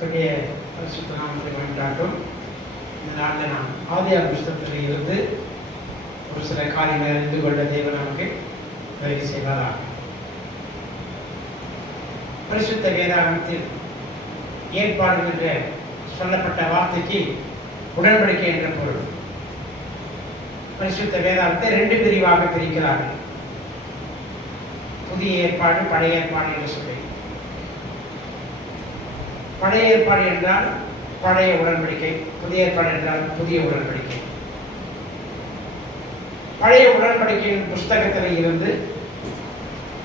கர்த்தருடைய பரிசுத்த நாமத்தை கொண்டாட்டும். இந்த நாளில் நாம் ஆதியாகம புஸ்தகத்தில் இருந்து ஒரு சில காரியங்களை அறிந்து கொள்ள தேவன் நமக்கு உதவி செய்வாராக. பரிசுத்த வேதாகமத்தில் ஏற்பாடு என்று சொல்லப்பட்ட வார்த்தைக்கு உடன்படிக்கை என்ற பொருள். பரிசுத்த வேதாகமத்தை ரெண்டு பிரிவாக பிரிக்கிறார்கள். புதிய ஏற்பாடு, பழைய ஏற்பாடு என்று சொல்லி. பழைய ஏற்பாடு என்றால் பழைய உடன்படிக்கை, புதிய ஏற்பாடு என்றால் புதிய உடன்படிக்கை. பழைய உடன்படிக்கையின் புஸ்தகத்தில் இருந்து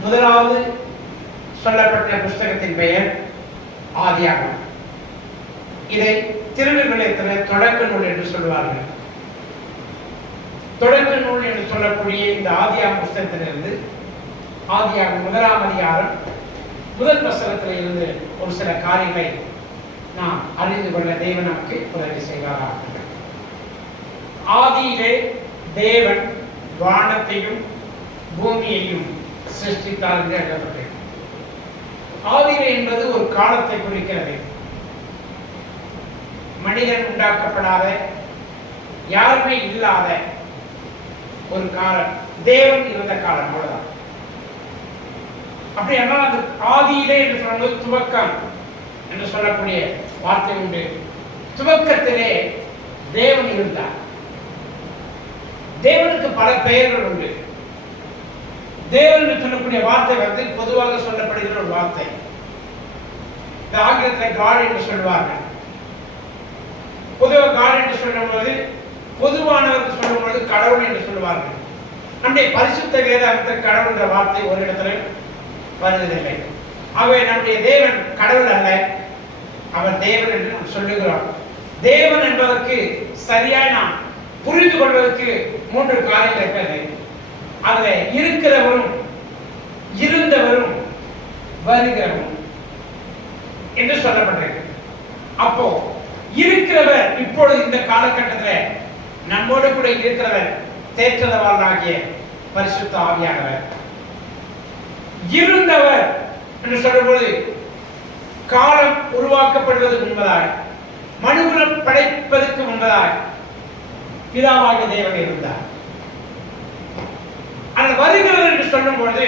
முதலாவது சொல்லப்பட்ட புஸ்தகத்தின் பெயர் ஆதியாகமம். இதை திருவிவிலியத்தில் தொடக்க நூல் என்று சொல்வார்கள். தொடக்க நூல் என்று சொல்லக்கூடிய இந்த ஆதியாகம புஸ்தகத்திலிருந்து ஆதியாகமம் 1ஆம் அதிகாரம் முதல் வசனத்தில் இருந்து ஒரு சில காரியங்களை நாம் அறிந்து கொள்ள தேவன் நமக்கு உதவி செய்வாராக. ஆதியிலே தேவன் வானத்தையும் பூமியையும் சிருஷ்டித்தார் என்று எழுதப்பட்டது. ஆதியிலே என்பது ஒரு காலத்தை குறிக்கிறது. மனிதன் உண்டாக்கப்படாத, யாருமே இல்லாத ஒரு காலம், தேவன் இருந்த காலம், அவ்வளவுதான். அப்படி என்றால் அது ஆதியிலே என்று சொல்லும்போது துவக்கம் என்று சொல்லக்கூடிய வார்த்தை உண்டு. துவக்கத்திலே தேவன் இருந்தார். தேவனுக்கு பல பெயர்கள் உண்டு. தேவன் என்று சொல்லக்கூடிய வார்த்தை வந்து பொதுவாக சொல்லப்படுகிற ஒரு வார்த்தை. ஆங்கிலத்தில் காட் என்று சொல்வார்கள். பொதுவாக காட் என்று சொல்லும்போது, பொதுவானவர்கள் சொல்லும்போது கடவுள் என்று சொல்வார்கள். நம்முடைய பரிசுத்த வேதாகமத்தில் கடவுள் என்ற வார்த்தை ஒரு இடத்துல வருவதில்லை. ஆகவே நம்முடைய தேவன் கடவுள் அல்ல, அவர் தேவன் என்று நாம் சொல்லுகிறோம். தேவன் என்பதற்கு சரியாக நாம் புரிந்து கொள்வதற்கு 3 காரியங்கள் இருக்கிறது. அதில் இருக்கிறவரும், இருந்தவரும், வருகிறவரும் என்று சொல்லப்பட்டிருக்கு. அப்போ இருக்கிறவர் இப்பொழுது இந்த காலகட்டத்தில் நம்மோடு கூட இருக்கிறவர் தேற்றதவாளாகிய பரிசுத்த ஆவியானவர். இருந்தவர் என்று சொல்லும்போது காலம் உருவாக்கப்படுவதற்கு முன்பதாக, மனுகுலம் படைப்பதற்கு முன்பதாக பிதாவாகிய தேவன் இருந்தார். ஆனால் வருகிறவர் என்று சொல்லும்போது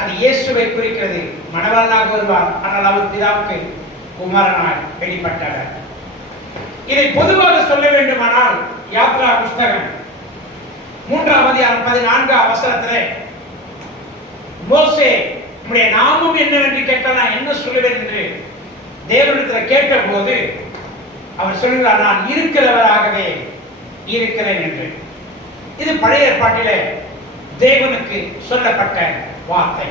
அது இயேசுவை குறிக்கிறது. மணவாளனாக வருவார், ஆனால் அவர் பிதாவுக்கு குமாரனாய் வெளிப்பட்டவர். இதை பொதுவாக சொல்ல வேண்டுமானால் யாத்ரா புஸ்தகம் 3ஆம் அதிகாரம் 14ஆம் வசனத்திலே மோசே உம்முடைய நாமம் என்னவென்று கேட்டால் நான் என்ன சொல்லுவேன் என்று தேவனிடத்தில் கேட்ட போது அவர் சொல்கிறார், நான் இருக்கிறவராகவே இருக்கிறேன் என்று. இது பழைய ஏற்பாட்டிலே தேவனுக்கு சொல்லப்பட்ட வார்த்தை.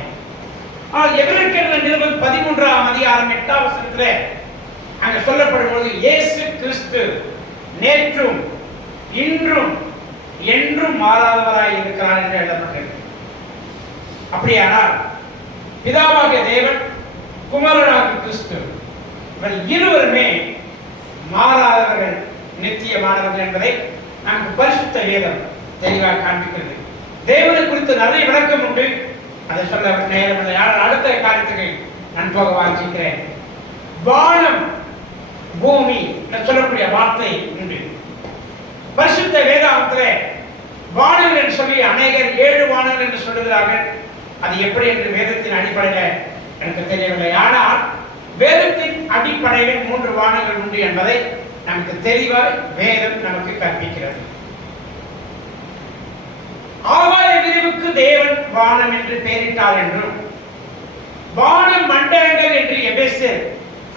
ஆனால் எபிரேயர் நிருபம் 13ஆம் அதிகாரம் 8ஆம் வசனத்திலே அங்க சொல்லப்படும் போது இயேசு கிறிஸ்து நேற்றும் இன்றும் என்றும் மாறாதவராய் இருக்கிறார் என்று எழுதப்பட்டது. அப்படியானால் பிதாவாகிய தேவன், குமாரனாகிய கிறிஸ்து, இவர் இருவருமே மாறாதவர்கள், நித்தியமானவர்கள் என்பதை நமக்கு பரிசுத்த வேதம் தெளிவாக காண்பிக்கிறது. தேவனை குறித்து நிறைய விளக்கம் உண்டு, அதை சொல்ல நேரம் இல்லை. அடுத்த காரியத்துக்கு நான் போக வாஞ்சிக்கிறேன். வானம் பூமி சொல்லக்கூடிய வார்த்தை உண்டு. பரிசுத்த வேதாகமத்திலே வானங்கள் என்று சொல்லி அநேகர் 7 வானங்கள் என்று சொல்லுகிறார்கள். அது எப்படி என்று வேதத்தின் அடிப்படையில் எனக்கு தெரியவில்லை. ஆனால் வேதத்தின் அடிப்படையில் 3 வானங்கள் உண்டு என்பதை நமக்கு தெளிவாக வேதம் நமக்கு கற்பிக்கிறது. ஆகாய விரிவுக்கு தேவன் வானம் என்று பெயரிட்டார் என்றும், வான மண்டலங்கள் என்று எபேசியர்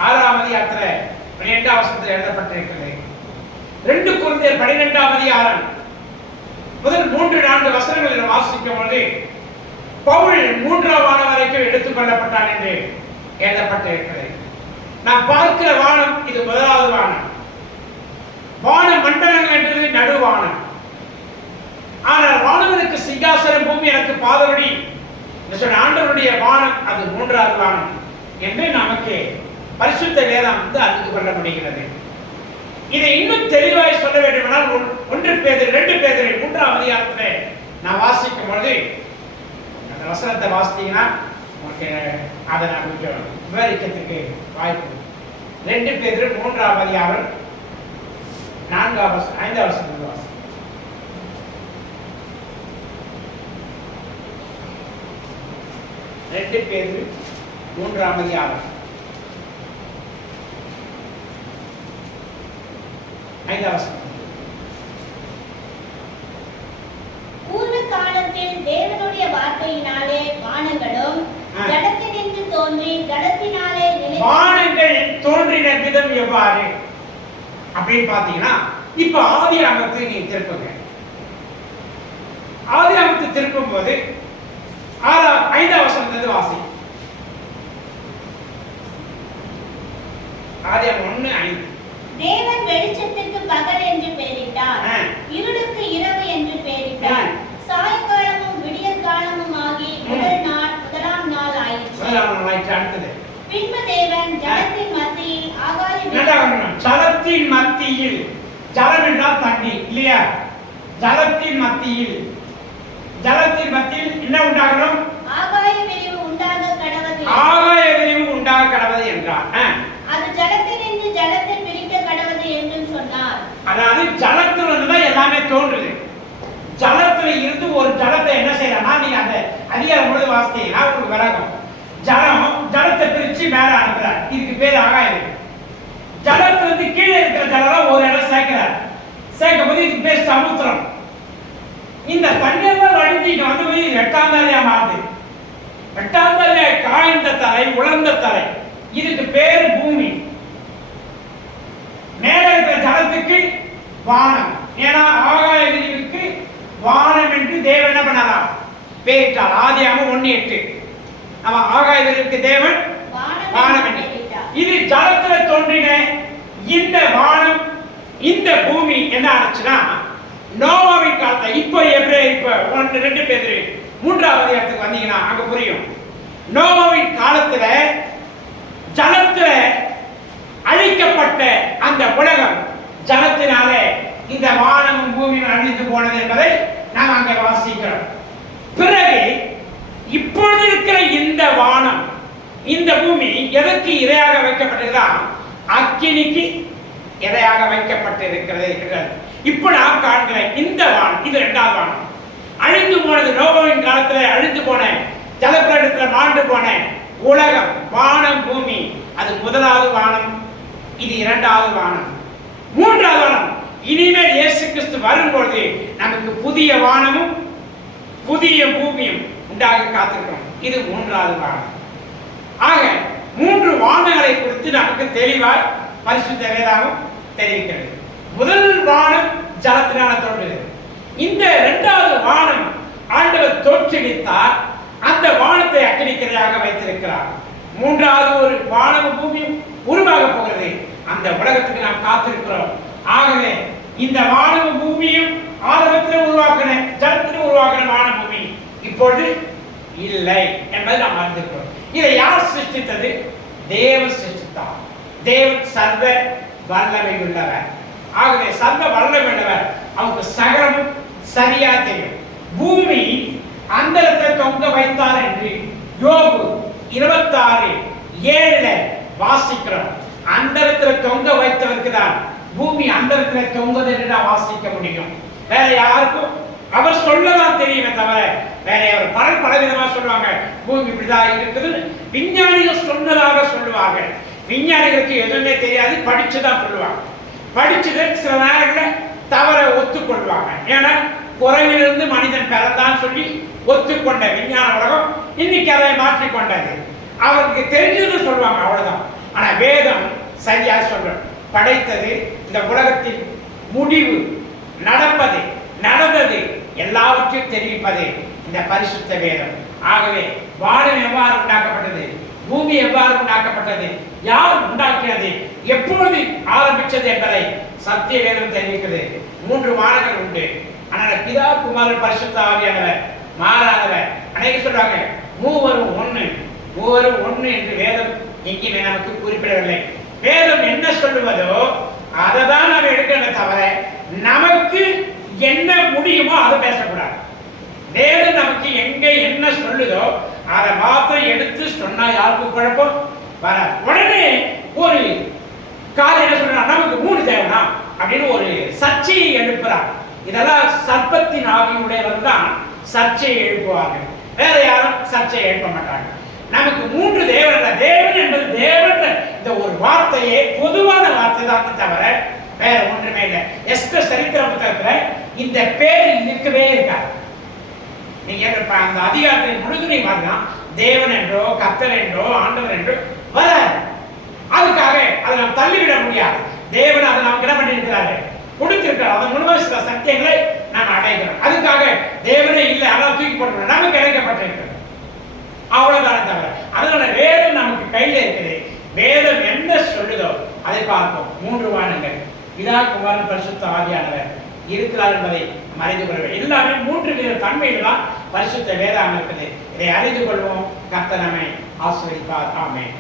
6ஆம் அதிகாரத்தில் 12ஆம் வசனத்தில் எழுதப்பட்டிருக்கிறது. 2 கொரிந்தியர் 12ஆம் அதிகாரம் முதல் 3-4 வசனங்களில் வாசிக்கும் பொழுது பவுல் 3ஆம் வானம் வரைக்கும் எடுத்துக் கொள்ளப்பட்டான் என்று எழுதப்பட்டிருக்கிறது. நாம் பார்க்கிற வானம் இது முதலாவது வானம். வான மண்டலங்கள் என்றது நடுவானம். ஆனால் வானவனுக்கு சிங்காசனம், பூமி எனக்கு பாதபடி ஆண்டவருடைய வானம் அது 3ஆவது வானம் என்று நமக்கு பரிசுத்த வேதம் அறிந்து கொள்ள முடிகிறது. இதை இன்னும் தெளிவாய் சொல்ல வேண்டுமானால் 1 பேதுரு 2 பேதுரு 3ஆம் அதிகாரத்திலே நான் வாசிக்கும் பொழுது அந்த வசனத்தை வாசித்தீங்கன்னா உங்களுக்கு அதை நான் கொஞ்சம் விவரிக்கிறதுக்கு வாய்ப்பு. 2 பேதுரு 3ஆம் அதிகாரம் 4ஆம் வசனம் 5ஆம் வசனம் வாசி. 2 பேதுரு 3ஆம் அதிகாரம் 5ஆம் வசனம். பூர்வ காலத்தில் தேவனுடைய வார்த்தையினாலே வானங்களும் ஜடத்தினின்று தோன்றி ஜடத்தினாலே வானங்கள் தோன்றின விதம் எவ்வாறு அப்படின்னு பாத்தீங்கன்னா, இப்ப ஆதியாகமத்தை நீ திருப்புங்க. ஆதியாகமத்தை திருப்பும் போது 5ஆம் வசனத்திலிருந்து வாசி. ஆதியாகமம் 1:5. தேவன் வெளிச்சத்திற்கு பகல் என்று பெயரிட்டார், இருளுக்கு இரவு என்று பெயரிட்டார். சாயங்காலமும் விடியற் காலமும் ஆகி முதலாம் நாள் ஆயிற்று. அடுத்தது, பின்பு தேவன் ஜலத்தின் மத்தியில் ஜலத்தின் மத்தியில், ஜலம் என்றால் தண்ணி இல்லையா? ஜலத்தின் மத்தியில் என்ன உண்டாகணும்? ஆகாய விரிவு உண்டாக கடவது. ஆகாய விரிவு உண்டாக கடவது என்றார். அது ஜலத்தினின்று ஜலத்தை பிரிக்க கடவது என்றும் சொன்னார். அதாவது ஜலத்துல இருந்து தான் எல்லாமே தோன்றுது. ஜலத்துல இருந்து ஒரு ஜலத்தை என்ன செய்யறா, நீங்க அந்த அதிகாரம் முழுது வாசித்தீங்கன்னா உங்களுக்கு விளக்கம். ஜலத்தை பிரிச்சு மேல அனுப்புறார். இதுக்கு பேர் ஆகாய விரிவு. ஜலத்திலிருந்து கீழே இருக்கிற ஜலம் ஒரு இடம் சேர்க்கும் போது இதுக்கு பேர் சமுத்திரம். இந்த தண்ணீர் வடிஞ்சிட்டு வந்து போய் 8ஆம் தரையா மாறுது. 8ஆம் தரையா காய்ந்த தரை, உலர்ந்த தரை, இதுக்கு பேரு பூமி. மேல இருக்கிற ஜலத்துக்கு வானம். ஏன்னா ஆகாய விரிவுக்கு வானம் என்று தேவன் என்ன பண்ணாராம் பேரிட்டார். ஆதியாகமம் 1:8. அவன் ஆகாய விரிவுக்கு தேவன் வானம் என்று. இது ஜலத்துல தோன்றின இந்த வானம், இந்த பூமி என்ன ஆச்சுன்னா நோவாவின் காலத்தை. இப்ப 2 பேதுரு 3ஆம் அதிகாரத்துக்கு வந்தீங்கன்னா அங்க புரியும். நோவாவின் காலத்துல ஜலத்துல அழிக்கப்பட்ட அந்த உலகம் ஜலத்தினால இந்த வானமும் பூமியும் அழிந்து போனது என்பதை நாம் அங்கே வாசிக்கிறோம். பிறகு இப்பொழுது இருக்கிற இந்த வானம், இந்த பூமி எதற்கு இரையாக வைக்கப்பட்டதுன்னா அக்கினிக்கு இரையாக வைக்கப்பட்டிருக்கிறது. இப்போ நாம் காண்கிற இந்த வானம், இது 2ஆவது வானம். அழிந்து போனது நோவாவின் காலத்தில் அழிந்து போன, ஜலப்பிரளயத்தில் மாண்டு போன உலகம், வானம், பூமி, அது 1வது வானம். இது 2வது வானம். 3வது வானம் இனிமேல் இயேசு கிறிஸ்து வரும்பொழுது நமக்கு புதிய வானமும் புதிய பூமியும் உண்டாக காத்திருக்கிறோம். இது 3வது வானம். ஆக 3 வானங்களை குறித்து நமக்கு தெளிவாய் பரிசுத்த வேதாகம் தெரிவிக்கிறது. முதல் வானம் ஜலத்தினால தோன்றுகிறது. இந்த 2வது வானம் ஆண்டவர் தோற்றுவித்தார். அந்த வானத்தை அக்கினிக்கிரையாக வைத்திருக்கிறார். 3வது ஒரு வானமும் பூமியும் உருவாக போகிறது. அந்த உலகத்துக்கு நாம் காத்திருக்கிறோம். ஆகவே இந்த வானமும் பூமியும் ஆரம்பத்தில் உருவாக்கின, ஜலத்தில் உருவாக்கின வானம் பூமி இப்பொழுது இல்லை என்பதை நாம் அறிந்திருக்கிறோம். இதை யார் சிருஷ்டித்தது? தேவன் சிருஷ்டித்தார். தேவன் சர்வ வல்லமை உள்ளவர். ஆகவே சர்வ வல்லமை உள்ளவர், அவருக்கு சகலமும் சரியா தெரியும். பூமி அந்த இடத்துல தொங்க வைத்தார் என்று யோபு 26:7 வாசிக்கிறோம். அந்த இடத்துல தொங்க வைத்தவருக்கு தான் பூமி அந்த இடத்துல தொங்குது என்று வாசிக்க முடியும். வேற யாருக்கும் அவர் சொல்லதான் தெரியுமே தவிர வேற யாரும் பலவிதமா சொல்லுவாங்க. பூமி இப்படிதான் இருக்குது, விஞ்ஞானிகள் சொன்னதாக சொல்லுவார்கள். விஞ்ஞானிகளுக்கு எதுவுமே தெரியாது, படிச்சுதான் சொல்லுவாங்க. படிச்சுட்டு சில நேரங்களில் தவற ஒத்துக்கொள்வாங்க. ஏன்னா குறைவிலிருந்து மனிதன் பிறந்தான் சொல்லி ஒத்துக்கொண்ட விஞ்ஞான உலகம் இன்னைக்கு அதை மாற்றிக்கொண்டது. அவருக்கு தெரிஞ்சது சொல்லுவாங்க, அவ்வளவுதான். ஆனா வேதம் சரியா சொல்றோம். படைத்தது, இந்த உலகத்தின் முடிவு, நடப்பது, நடந்தது எல்லாவற்றையும் தெரிவிப்பது இந்த பரிசுத்த வேதம். ஆகவே வானம் எவ்வாறு உண்டாக்கப்பட்டது, பூமி எவ்வாறு உண்டாக்கப்பட்டது, யார் உண்டாக்கியது, எப்பொழுது ஆரம்பித்தது என்பதை சத்திய வேதம் தெரிவிக்கிறது. 3 வானங்கள் உண்டு. ஆனால் பிதா, குமாரன், பரிசுத்த ஆவியானவர் மாறாதவர். அநேக சொல்றாங்க மூவரும் ஒன்று என்று வேதம் எங்கேயுமே நமக்கு குறிப்பிடவில்லை. வேதம் என்ன சொல்லுவதோ அதை தான் நாம் எடுக்கணும் தவிர நமக்கு என்ன முடியுமோ அதை பேசக்கூடாது. வேதம் நமக்கு எங்க என்ன சொல்லுதோ அதை மாத்திரம் எடுத்து சொன்னா யாருக்கும் குழப்பம் வராது. உடனே ஒரு அப்படின்னு ஒரு சர்ச்சையை எழுப்புறார். இதெல்லாம் சர்ப்பத்தின் ஆவியுடையவர் தான் சர்ச்சையை எழுப்புவார்கள். வேற யாரும் சர்ச்சையை எழுப்ப மாட்டாங்க. நமக்கு 3 தேவன். தேவன் என்பது தேவன் இந்த ஒரு வார்த்தையே பொதுவான வார்த்தை தான் தவிர வேற ஒன்றுமே இல்லை. எஸ்தர் சரித்திர புத்தகத்துல இந்த பேர் இருக்கவே இருக்காது. நீங்க அந்த அதிகாரத்தின் முழுதுனை பார்த்தா தேவன் என்றோ கர்த்தர் என்றோ ஆண்டவர் என்றோ வராது. அதுக்காக அதை நாம் தள்ளிவிட முடியாது. தேவன் அதை நாம் என்ன பண்ணியிருக்கிறாரு, கொடுத்திருக்கிறார். அதன் மூலமாக சில சத்தியங்களை நாம் அடைகிறோம். அதுக்காக தேவனே இல்லை ஆனால் தூக்கி போட்டு நமக்கு கிடைக்கப்பட்டிருக்கிறது, அவ்வளவுதானே தவிர. அதனால வேதம் நமக்கு கையில இருக்குது. வேதம் என்ன சொல்லுதோ அதை பார்ப்போம். 3 வானங்கள், பிதா குமாரன் பரிசுத்த ஆவியானவர் இருக்கிறார் என்பதை அறிந்து கொள்வோம். எல்லாமே 3 வித தன்மையில் தான் பரிசுத்த வேதம் இருக்குது. இதை அறிந்து கொள்வோம். கர்த்தர் நம்மை ஆசீர்வதிப்பார். ஆமென்.